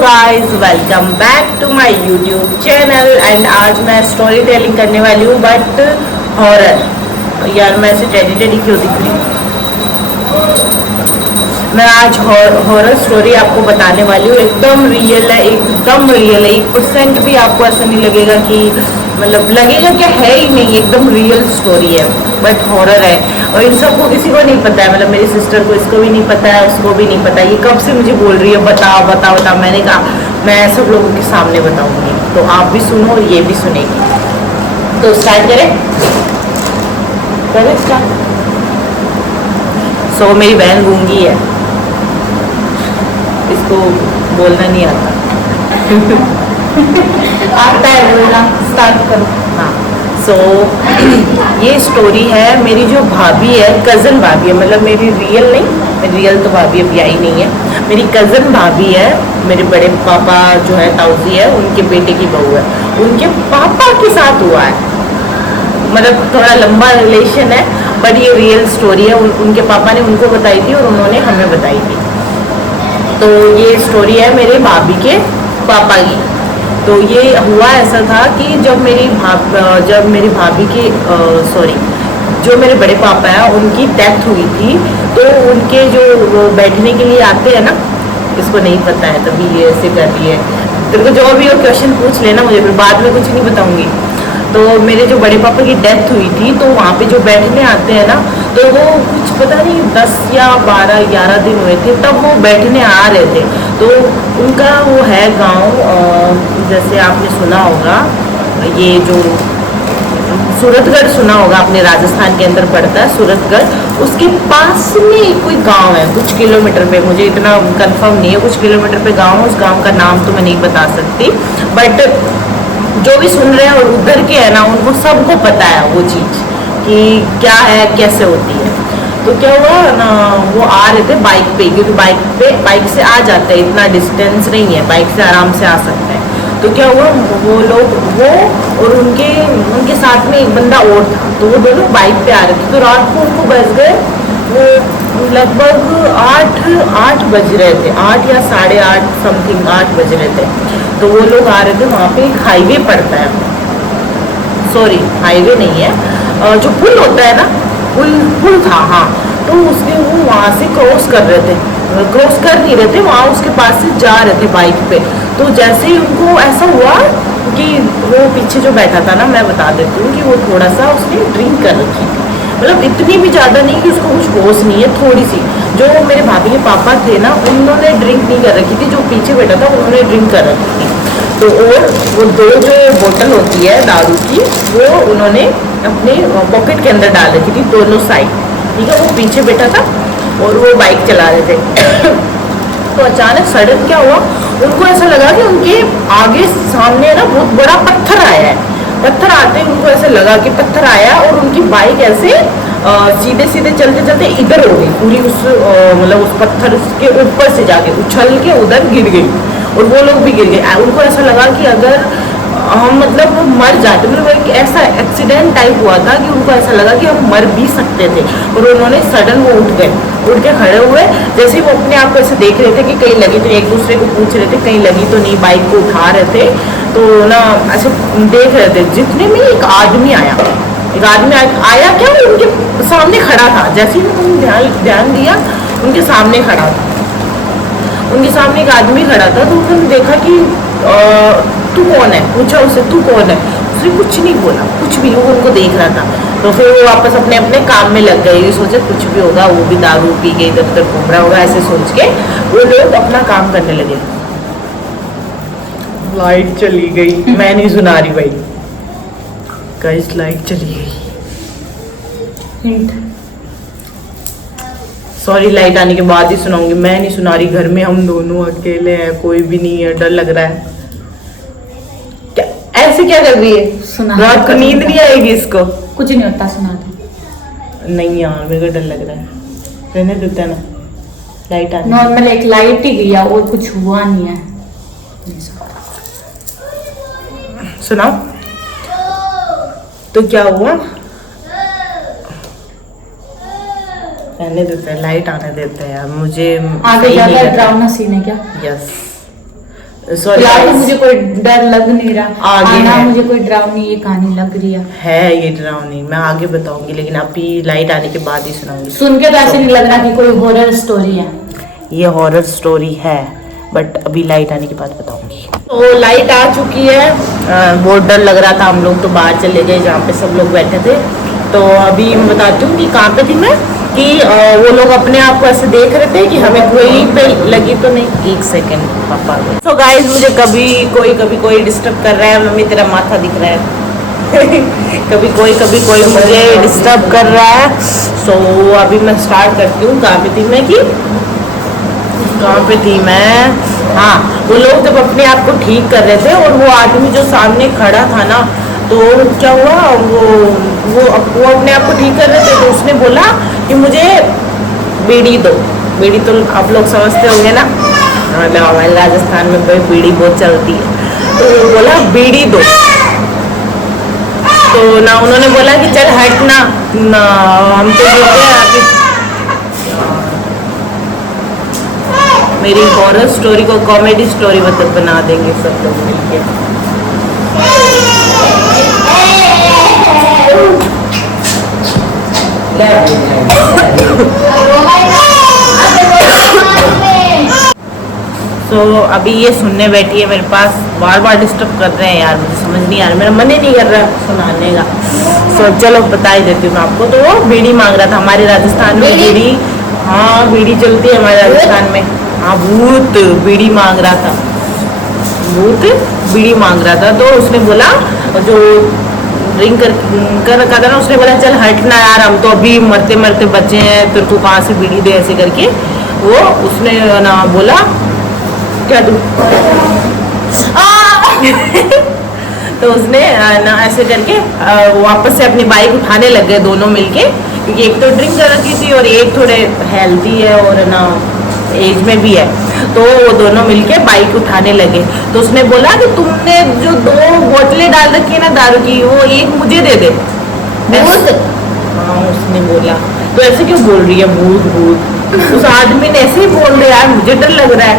Guys, welcome back to my YouTube channel. And आज मैं story telling करने वाली हूँ, बट हॉरर। यार मैं ऐसे टेडी टेडी क्यों दिख रही हूँ? मैं आज हॉरर स्टोरी आपको बताने वाली हूँ। एकदम रियल है, एकदम रियल है। 1% भी आपको ऐसा नहीं लगेगा कि मतलब लगेगा क्या है ही नहीं, एकदम रियल स्टोरी है, बट हॉरर है। और इन सबको किसी को नहीं पता है, मतलब मेरी सिस्टर को, इसको भी नहीं पता है, उसको भी नहीं पता। ये कब से मुझे बोल रही है बता बता बता। मैंने कहा मैं सब लोगों के सामने बताऊंगी, तो आप भी सुनो और ये भी सुनेगी। तो स्टार्ट करें स्टार्ट। सो मेरी बहन गूंगी है, इसको बोलना नहीं आता। आता है बोलना, स्टार्ट करो। हाँ, सो ये स्टोरी है। मेरी जो भाभी है, कज़न भाभी है, मतलब मेरी रियल नहीं, मेरी रियल तो भाभी अभी आई नहीं है। मेरी कज़न भाभी है, मेरे बड़े पापा जो है ताऊजी है, उनके बेटे की बहू है। उनके पापा के साथ हुआ है, मतलब थोड़ा लंबा रिलेशन है, बट ये रियल स्टोरी है। उनके पापा ने उनको बताई थी और उन्होंने हमें बताई थी। तो ये स्टोरी है मेरे भाभी के पापा की। तो ये हुआ ऐसा था कि जब मेरी भाभी की जो मेरे बड़े पापा हैं उनकी डेथ हुई थी, तो उनके जो वो बैठने के लिए आते हैं ना, इसको नहीं पता है तभी ये ऐसे कर रही है। तेरे को जो भी हो क्वेश्चन पूछ लेना मुझे, फिर बाद में कुछ नहीं बताऊंगी। तो मेरे जो बड़े पापा की डेथ हुई थी, तो वहाँ पे जो बैठने आते हैं ना, तो वो कुछ पता नहीं 10 या 12-11 दिन हुए थे, तब वो बैठने आ रहे थे। तो उनका वो है गांव, जैसे आपने सुना होगा, ये जो सूरतगढ़ सुना होगा आपने, राजस्थान के अंदर पड़ता है सूरतगढ़। उसके पास में कोई गांव है, कुछ किलोमीटर पे, मुझे इतना कंफर्म नहीं है, कुछ किलोमीटर पे गांव है। उस गांव का नाम तो मैं नहीं बता सकती, बट जो भी सुन रहे हैं और उधर के है ना, उनको सबको पता है वो चीज़ कि क्या है, कैसे होती है। तो क्या हुआ ना, वो आ रहे थे बाइक पे, क्योंकि बाइक से आ जाते हैं, इतना डिस्टेंस नहीं है, बाइक से आराम से आ सकते हैं। तो क्या हुआ, वो और उनके साथ में एक बंदा और था, तो वो दोनों बाइक पे आ रहे थे। तो रात को उनको बज गए वो लगभग 8 बज रहे थे, 8 या 8:30 समथिंग, 8 बज रहे थे। तो वो लोग आ रहे थे, वहाँ पे एक हाईवे पड़ता है, सॉरी हाईवे नहीं है, जो पुल होता है ना, पुल था, हाँ। तो उसके वो वहाँ से क्रॉस कर रहे थे, क्रॉस कर नहीं रहे थे, वहाँ उसके पास से जा रहे थे बाइक पे। तो जैसे ही उनको ऐसा हुआ कि वो पीछे जो बैठा था ना, मैं बता देती हूँ कि वो थोड़ा सा उसने ड्रिंक कर रखी थी, मतलब इतनी भी ज़्यादा नहीं कि उसको कुछ होश नहीं है, थोड़ी सी। जो मेरे भाभी के पापा थे ना, उन्होंने ड्रिंक नहीं कर रखी थी, जो पीछे बैठा था उन्होंने ड्रिंक कर रखी थी। तो और वो 2 जो बोतल होती है दारू की, वो उन्होंने अपने पॉकेट के अंदर डाल रखी थी, दोनों साइड, ठीक है। वो पीछे बैठा था और वो बाइक चला रहे थे। तो अचानक सडन क्या हुआ, उनको ऐसा लगा कि उनके आगे सामने ना बहुत बड़ा पत्थर आया है। पत्थर आते उनको ऐसे लगा कि पत्थर आया, और उनकी बाइक ऐसे सीधे सीधे चलते चलते इधर हो गई पूरी, उस मतलब उस पत्थर के ऊपर से जाके उछल के उधर गिर गई, और वो लोग भी गिर गए। उनको ऐसा लगा कि अगर हम मतलब मर जाते, मतलब एक ऐसा एक्सीडेंट टाइप हुआ था कि उनको ऐसा लगा कि हम मर भी सकते थे। और उन्होंने सडन वो उठ के खड़े हुए। जैसे ही वो अपने आप को ऐसे देख रहे थे कि कहीं लगी, तो एक दूसरे को पूछ रहे थे कहीं लगी तो नहीं, बाइक को उठा रहे थे। तो ना ऐसे देख रहे थे, जितने में एक आदमी आया क्या, वो उनके सामने खड़ा था। जैसे ही उन्होंने ध्यान दिया, उनके सामने खड़ा था, उनके सामने एक आदमी खड़ा था। तो उन्होंने देखा कि तू कौन है, पूछा उससे तू कौन है, उसने कुछ नहीं बोला, कुछ भी, वो उनको देख रहा था। तो फिर वो वापस अपने अपने काम में लग गए, ये सोचे कुछ भी होगा, वो भी दारू पी के इधर उधर घूम रहा होगा, ऐसे सोच के वो लोग अपना काम करने लगे। लाइट चली गई, मैं नहीं सुना रही भाई, गाइस लाइट चली गई। सॉरी, लाइट आने के बाद ही सुनाऊंगी, मैं नहीं सुना रही। घर में हम दोनों अकेले हैं, कोई भी नहीं है, डर लग रहा है। क्या ऐसे क्या कर रही है? सुना, रात को नींद नहीं आएगी इसको? कुछ नहीं होता, सुना दो। नहीं यार, मेरे को डर लग रहा है, रहने देता ना, लाइट आने। नॉर्मल एक लाइट ही गया और कुछ हुआ नहीं है। सुनाओ। तो क्या हुआ, रहने देते हैं, लाइट आने देते हैं यार, मुझे आगे ज्यादा ड्रामा सीन है क्या? यस। सॉरी फिलहाल तो मुझे कोई डर लग नहीं रहा, आगे आना है। मुझे कोई डरावनी ये कहानी लग रही है। ये डरावनी, मैं आगे बताऊंगी, लेकिन अभी लाइट आने के बाद ही सुनाऊंगी। सुन के तो ऐसे नहीं लग रहा कि कोई हॉरर स्टोरी है। ये हॉरर स्टोरी है, बट अभी लाइट आने के बाद बताऊंगी। तो लाइट आ चुकी है। बहुत डर लग रहा था, हम लोग तो बाहर चले गए जहाँ पे सब लोग बैठे थे। तो अभी मैं बताती हूँ कि कहाँ पे थी मैं, कि वो लोग अपने आप को ऐसे देख रहे थे कि हमें कोई पे लगी तो नहीं। एक सेकेंड पापा। तो गाइस मुझे कभी कोई डिस्टर्ब कर रहा है। मम्मी तेरा माथा दिख रहा है। कभी कोई मुझे डिस्टर्ब कर रहा है। सो अभी मैं स्टार्ट करती हूँ। कहाँ पे थी मैं? हाँ, वो लोग जब अपने आप को ठीक कर रहे थे और वो आदमी जो सामने खड़ा था ना, तो क्या हुआ, वो अपने आप को ठीक कर रहे थे, तो उसने बोला कि मुझे बीड़ी दो। बीड़ी तो आप लोग समझते होंगे ना, मतलब हमारे राजस्थान में भाई बीड़ी बहुत चलती है। तो वो बोला बीड़ी दो। तो ना उन्होंने बोला कि चल हट ना हम तो बोलते हैं कि मेरी हॉरर स्टोरी को कॉमेडी स्टोरी बना देंगे सब लोग मिलके। तो अभी ये सुनने बैठी है मेरे पास, बार बार डिस्टर्ब कर रहे हैं यार, मुझे समझ नहीं आ रहा, मेरा मन ही नहीं कर रहा सुनाने का। तो चलो बता ही देती हूँ मैं आपको। तो वो बीड़ी मांग रहा था। हमारे राजस्थान में बीड़ी, हाँ बीड़ी चलती है हमारे राजस्थान में। हाँ भूत बीड़ी मांग रहा था, भूत बीड़ी मांग रहा था। तो उसने बोला, जो ड्रिंक कर रखा था ना, उसने बोला चल हटना यार, हम तो अभी मरते मरते बचे हैं, तो तू कहाँ से बीड़ी दे, ऐसे करके वो उसने ना बोला क्या तू तो उसने ना ऐसे करके वापस से अपनी बाइक उठाने लग गए दोनों मिलके, क्योंकि एक तो ड्रिंक कर रखी थी और एक थोड़े हेल्दी है और ना एज में भी है। तो वो दोनों मिलके बाइक उठाने लगे। तो उसने बोला कि तुमने जो 2 बोतलें डाल रखी है ना दारू की, वो एक मुझे दे दे। हाँ उसने बोला। तो ऐसे क्यों बोल रही है भूत भूत? उस आदमी ने ऐसे ही बोल रहे यार, मुझे डर लग रहा है।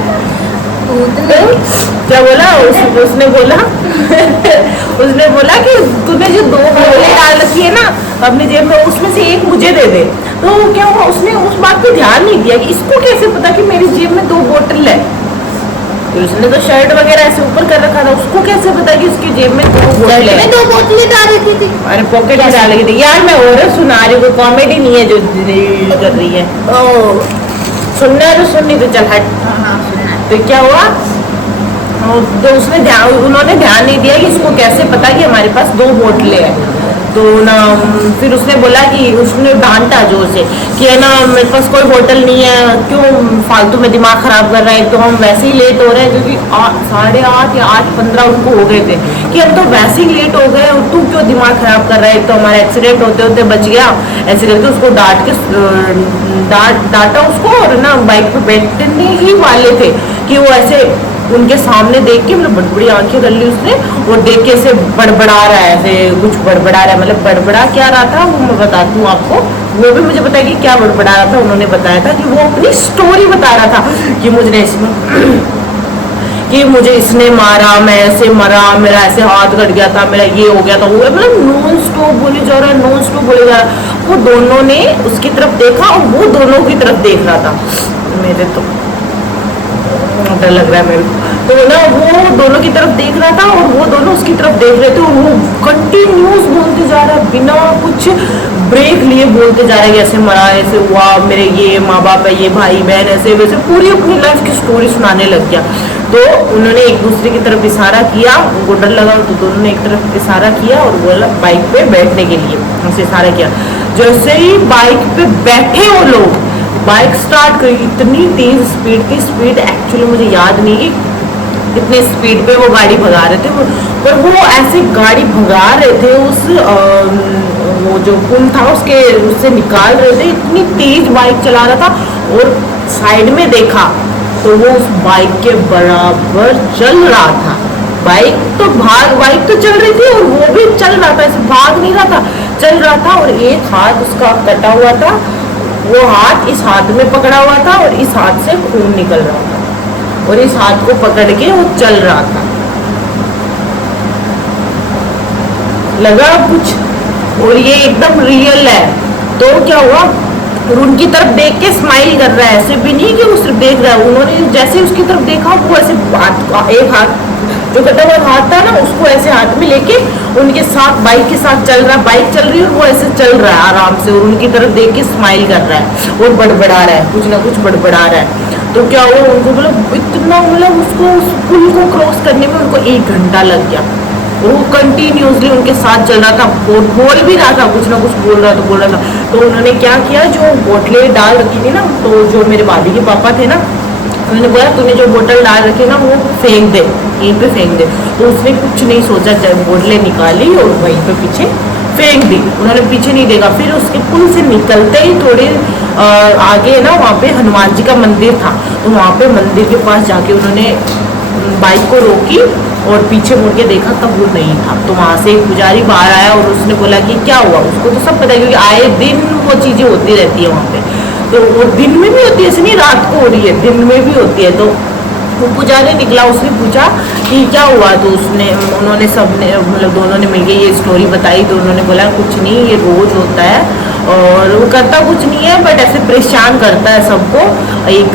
क्या बोला उसने बोला उसने बोला कि तूने जो 2 बोतलें डाल रखी है ना अपनी जेब में, उसमें से एक मुझे दे दे। तो क्या हुआ, उसने उस बात पे ध्यान नहीं दिया कि इसको कैसे पता कि मेरी जेब में 2 बोतल है। तो उसने तो शर्ट वगैरह ऐसे ऊपर कर रखा था, उसको कैसे पता कि उसकी जेब में 2 बोतल है? 2 बोतलें डाल रखी थी। अरे पॉकेट में डाल रखी थी यार। मैं और सुना रही हूँ, कॉमेडी नहीं है जो कर रही है। सुनना है तो सुननी तो चल हट। तो क्या हुआ, तो उन्होंने ध्यान नहीं दिया कि इसको कैसे पता कि हमारे पास 2 बोतलें हैं। तो ना फिर उसने बोला कि उसने डांटा जोर से कि है ना मेरे पास कोई बोतल नहीं है, क्यों फालतू में दिमाग ख़राब कर रहा है। तो हम वैसे ही लेट हो रहे हैं, क्योंकि 8:30 या 8:15 उनको हो गए थे कि हम तो वैसे ही लेट हो गए और तू क्यों दिमाग ख़राब कर रहा है। तो हमारा एक्सीडेंट होते होते बच गया। ऐसे करके उसको डांटा उसको, और ना बाइक पे बैठने ही वाले थे कि वो ऐसे उनके सामने देख के, मतलब बड़ी बड़ी आंखें कर ली उसने, और देख के ऐसे बड़बड़ा रहा है, ऐसे कुछ बड़बड़ा रहा है। मतलब बड़बड़ा क्या रहा था वो मैं बताती हूँ आपको, वो भी मुझे पता है कि क्या बड़बड़ा रहा था। उन्होंने बताया था कि वो अपनी स्टोरी बता रहा था कि मुझे इसने मारा, मैं ऐसे मरा, मेरा ऐसे हाथ कट गया था, मेरा ये हो गया था, वो मतलब नॉन स्टॉप बोले जा रहा है, नॉन स्टॉप बोले जा रहा है। वो दोनों ने उसकी तरफ देखा और वो दोनों की तरफ देख रहा था। मेरे तो डर लग रहा है मेरे को। तो ना वो दोनों की तरफ देख रहा था और वो दोनों उसकी तरफ देख रहे थे, और वो कंटिन्यूस बोलते जा रहा है, बिना कुछ ब्रेक लिए बोलते जा रहा है, ऐसे मरा, ऐसे हुआ, मेरे ये माँ बाप है, ये भाई बहन, ऐसे वैसे पूरी अपनी लाइफ की स्टोरी सुनाने लग गया। तो उन्होंने एक दूसरे की तरफ इशारा किया, उनको डर लगा तो दोनों ने एक तरफ इशारा किया और बोला बाइक पे बैठने के लिए, उनसे इशारा किया। जैसे ही बाइक पे बैठे वो लोग, बाइक स्टार्ट करी, इतनी तेज स्पीड थी, स्पीड एक्चुअली मुझे याद नहीं कि कितने स्पीड पे वो गाड़ी भगा रहे थे, पर वो ऐसे गाड़ी भगा रहे थे उस वो जो पुल था उससे निकाल रहे थे, इतनी तेज बाइक चला रहा था। और साइड में देखा तो वो उस बाइक के बराबर चल रहा था। बाइक तो चल रही थी और वो भी चल रहा था, ऐसे भाग नहीं रहा था, चल रहा था। और एक हाथ उसका कटा हुआ था, वो हाथ इस हाथ में पकड़ा हुआ था और इस हाथ से खून निकल रहा था। और इस हाथ को पकड़ के वो चल रहा था। लगा कुछ, और ये एकदम रियल है। तो क्या हुआ, और उनकी तरफ देख के स्माइल कर रहा है, ऐसे भी नहीं कि वो सिर्फ देख रहा है। उन्होंने जैसे उसकी तरफ देखा, वो ऐसे एक हाथ जो कटा हुआ हाथ था ना, उसको ऐसे हाथ में लेके उनके साथ बाइक के साथ चल रहा है। बाइक चल रही है और वो ऐसे चल रहा है आराम से, और उनकी तरफ देख के स्माइल कर रहा है और बड़बड़ा रहा है, कुछ ना कुछ बड़बड़ा रहा है। तो क्या हुआ, उनको मतलब इतना, मतलब उसको उस पुल को क्रॉस करने में उनको 1 घंटा लग गया। वो कंटिन्यूसली उनके साथ चल रहा था, बोल भी रहा था, कुछ ना कुछ बोल रहा था। तो उन्होंने क्या किया, जो बोतलें डाल रखी थी ना, तो जो मेरे भाभी के पापा थे ना, उन्होंने बोला तूने जो बोतल डाल रखी ना वो फेंक दे, यहीं पे फेंक दे। तो उसने कुछ नहीं सोचा, जब बोतलें निकाली और वहीं पे पीछे फेंक दी। उन्होंने पीछे नहीं देखा। फिर उसके पुल से निकलते ही थोड़े आगे ना, वहाँ पे हनुमान जी का मंदिर था। तो वहाँ पे मंदिर के पास जाके उन्होंने बाइक को रोकी और पीछे मुड़ के देखा, तब वो नहीं था। तो वहाँ से एक पुजारी बाहर आया और उसने बोला कि क्या हुआ। उसको तो सब पता है, क्योंकि आए दिन वो चीज़ें होती रहती है वहाँ पे। तो वो दिन में भी होती है, ऐसे नहीं रात को हो रही है, दिन में भी होती है। तो वो पुजारी निकला, उसने पूछा कि क्या हुआ। तो उन्होंने सबने, मतलब दोनों ने मिलके ये स्टोरी बताई। तो उन्होंने बोला कुछ नहीं, ये रोज होता है और वो करता कुछ नहीं है, बट ऐसे परेशान करता है सबको। एक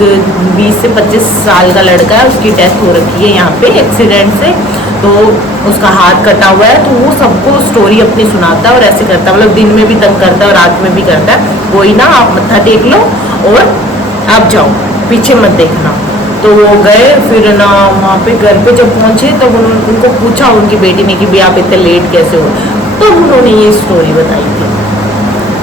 20 से 25 साल का लड़का है, उसकी डेथ हो रखी है यहाँ पे एक्सीडेंट से। तो उसका हाथ कटा हुआ है। तो वो सबको स्टोरी अपनी सुनाता है और ऐसे करता है, मतलब दिन में भी तंग करता है और रात में भी करता है। वही ना, आप मत्था टेक लो और आप जाओ, पीछे मत देखना। तो वो गए, फिर ना वहाँ पे घर पे जब पहुँचे तब उनको पूछा उनकी बेटी ने कि भाई आप इतने लेट कैसे हो। तो उन्होंने ये स्टोरी बताई थी।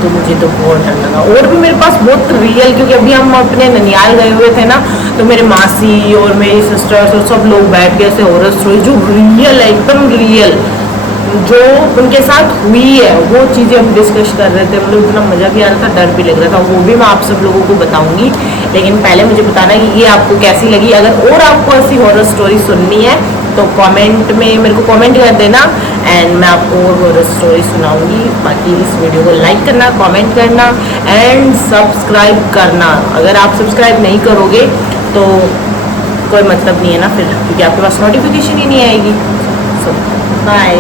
तो मुझे तो बहुत डर लगा। और भी मेरे पास बहुत रियल, क्योंकि अभी हम अपने ननियाल गए हुए थे ना, तो मेरे मासी और मेरी सिस्टर्स और सब लोग बैठ के ऐसे हॉरर स्टोरी जो रियल है, एकदम रियल, जो उनके साथ हुई है वो चीज़ें हम डिस्कस कर रहे थे। मतलब इतना मज़ा भी आ रहा था, डर भी लग रहा था। वो भी मैं आप सब लोगों को बताऊंगी, लेकिन पहले मुझे बताना कि ये आपको कैसी लगी। अगर और आपको ऐसी हॉरर स्टोरी सुननी है तो कमेंट में मेरे को कमेंट कर देना, एंड मैं आपको और हॉरर स्टोरी सुनाऊंगी। बाकी इस वीडियो को लाइक करना, कमेंट करना एंड सब्सक्राइब करना। अगर आप सब्सक्राइब नहीं करोगे तो कोई मतलब नहीं है ना फिर, क्योंकि आपके पास नोटिफिकेशन ही नहीं आएगी। सो बाय।